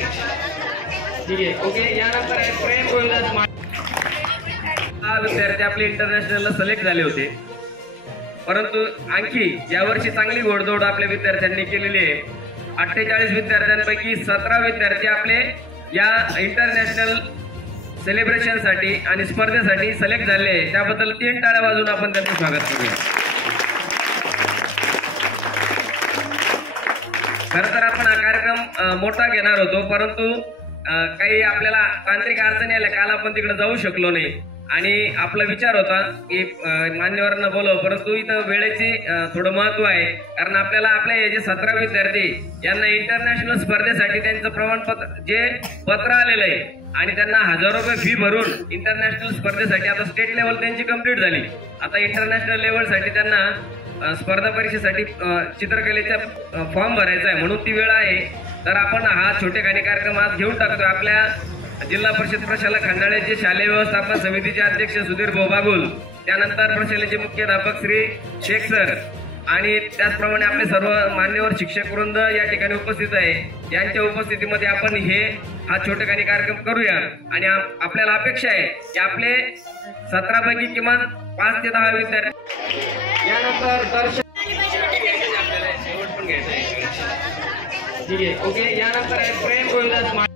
ठीक आहे, ओके. यानंतर आहे प्रेम गोविंदास हा विद्यार्थी आपले इंटरनॅशनलला सिलेक्ट झाले होते, परंतु आणखी यावर्षी चांगली घोडदौड आपल्या विद्यार्थ्यांनी केलेली आहे. 48 विद्यार्थ्यांपैकी 17 विद्यार्थी आपले या इंटरनॅशनल सेलिब्रेशनसाठी आणि स्पर्धेसाठी सिलेक्ट झाले. त्याबद्दल 3 टाळ्या वाजवून आपण त्यांचं स्वागत करूया. खरं तर आपण हा कार्यक्रम मोठा घेणार होतो, परंतु काही आपल्याला तांत्रिक अडचणी आल्या, काल आपण तिकडे जाऊ शकलो नाही. आणि आपला विचार होता की मान्यवरांना बोलव, परंतु इथं वेळेची थोडं महत्व आहे. कारण आपल्याला आपल्या हे जे 17 विद्यार्थी यांना इंटरनॅशनल स्पर्धेसाठी त्यांचं प्रमाणपत्र जे पत्र आलेलं आहे आणि त्यांना 1000 रुपये फी भरून इंटरनॅशनल स्पर्धेसाठी आता स्टेट लेवल त्यांची कंप्लीट झाली. आता इंटरनॅशनल लेवलसाठी त्यांना स्पर्धा परीक्षेसाठी चित्रकलेचा फॉर्म भरायचा आहे, म्हणून ती वेळ आहे. तर आपण हा छोटेखानी कार्यक्रम आज घेऊन टाकतोय. आपल्या जिल्हा परिषद प्रशाला खंडाळ्याचे शालेय व्यवस्थापन समितीचे अध्यक्ष सुधीर भाऊ बागुल, त्यानंतर प्रशालेचे मुख्याध्यापक श्री शेख सर आणि त्याचप्रमाणे आपले सर्व मान्यवर शिक्षक वृंद या ठिकाणी उपस्थित आहे. यांच्या उपस्थितीमध्ये आपण हा छोटेखानी कार्यक्रम करूया. आणि आपल्याला अपेक्षा आहे की आपले 17 पैकी किमान 5 ते 10 विद्यार्थी यानंतर दर्शन शेवट पण घ्यायचं आहे. ठीक आहे, ओके. यानंतर आहे प्रेम गोविंदास